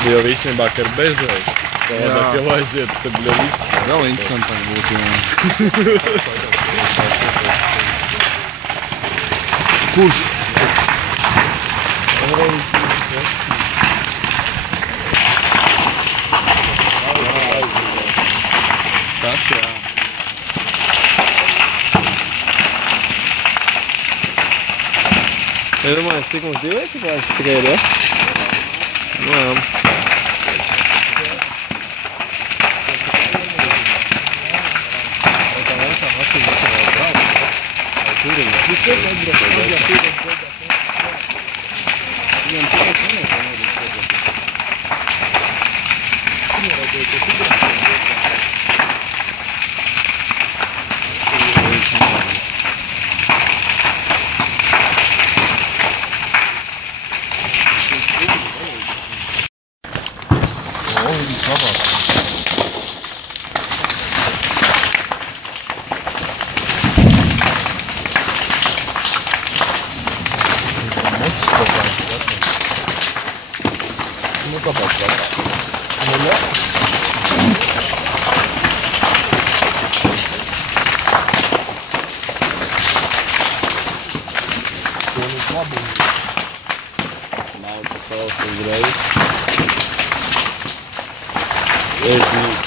labi, jo īstenībā, ka ir bezveik. Savādāk jau aiziet, tad bļa viss. Vēl interesantāk būtu, jā. Kurš? Tas, jā. Es domāju, cik mums divi ekipāži tikai ir, ja? Jā. Nu, kāpēc vecāk? Nu, ne? To viņš labi. Nav tas savs uzreiz. Eisnīt.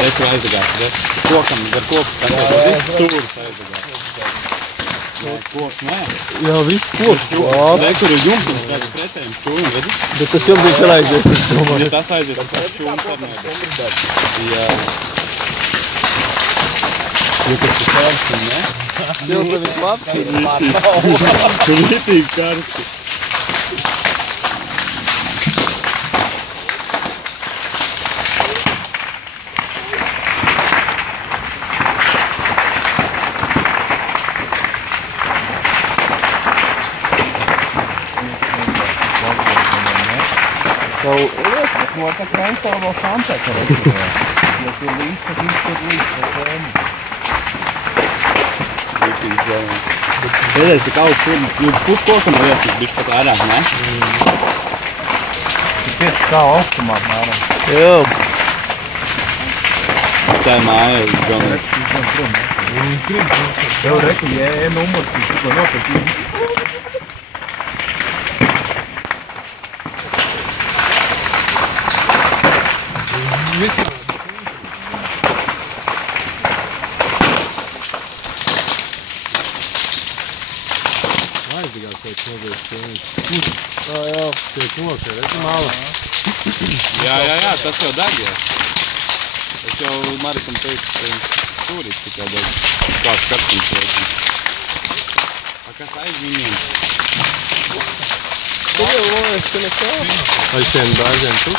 Eku aizdegāt, ja? Kokam, gar koku skatās, stūrus aizdegāt. Koks, nē. Jā, viss koks. Re, kur ir jums un kāds pretējums stūrim, redzi? Bet tas jums viņš ir aizies, es domāju. Ja tas aizies, tad tas stūrim sarnēs. Jā. Jo tas ir karsti, ne? Silta viņš labs. Ritīgi karsti. Tev liekas, bet no tā krāns tev vēl šansē, ka rekurē. Jo tur līdz, tad viņš tur līdz par tēmu. Ritīgi žēlē. Pēdējais ir kaut kur, līdz puskokam liekas, bišķi pat vairāk, ne? Tu 5 stāv augstumā, apmēram. Jā. Tā ir māja, galvenais. Tev reku, ja numurs, tu tikko nopēc. Visi. Aizdegās pēc nobeidz pilnīgi. Jā, tie koki, redzi mala. Jā, tas jau deg, jā. Es jau Marikam teicu, ka turis tikai deg. Kā skatījums reiķi. Kas aiz viņiem? Tur jau lojas, ka nekā. Aiz šiem bērģiem tu?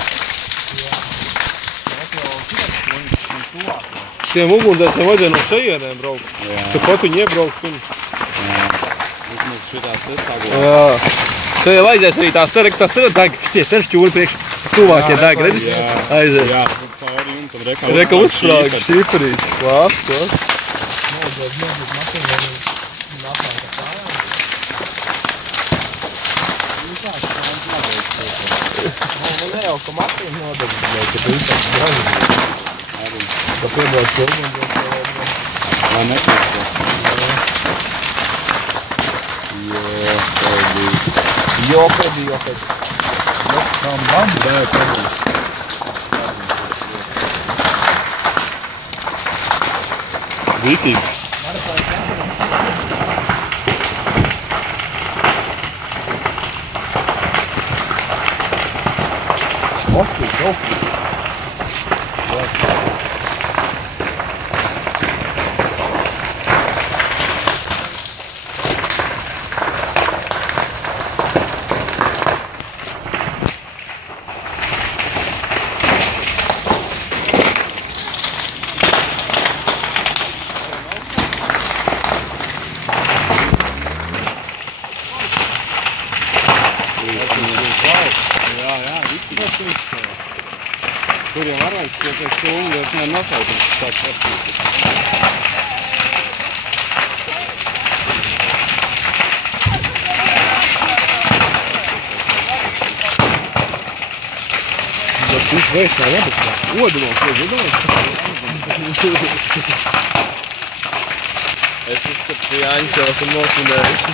Tiem ugundēsiem vajadzēja no šajienēm braukt. Tāpat viņi iebraukt un... Jā. Vismaz šitās te saglās. Jā. Tev jau vajadzēs arī tās te deg, štie te šķūri priekš tuvākie deg, redzis? Aiziet. Jā, cauri jumtam reka uzsprāga šifrīt. Klās. Nodod mašīnu, nāpāka pārā. Nu tā, šāds labēc. Ne jau, ka mašīnu nodod, ka tu visam graži. Arī. Ka piedod šogu un Vai neklāpā? Jopedi. Tam bambu? Jā, pēdējais. Rītīgs. Osti. Jā, rītīgi. Tur jau varētu, ka pēc stūmu vairs nevar noslēgt, tā kastīsi. Viņš veicā nebūs. Odomā, ko iedomājas? Es uzskatu, ka Jāņas jau esam nosvinējuši.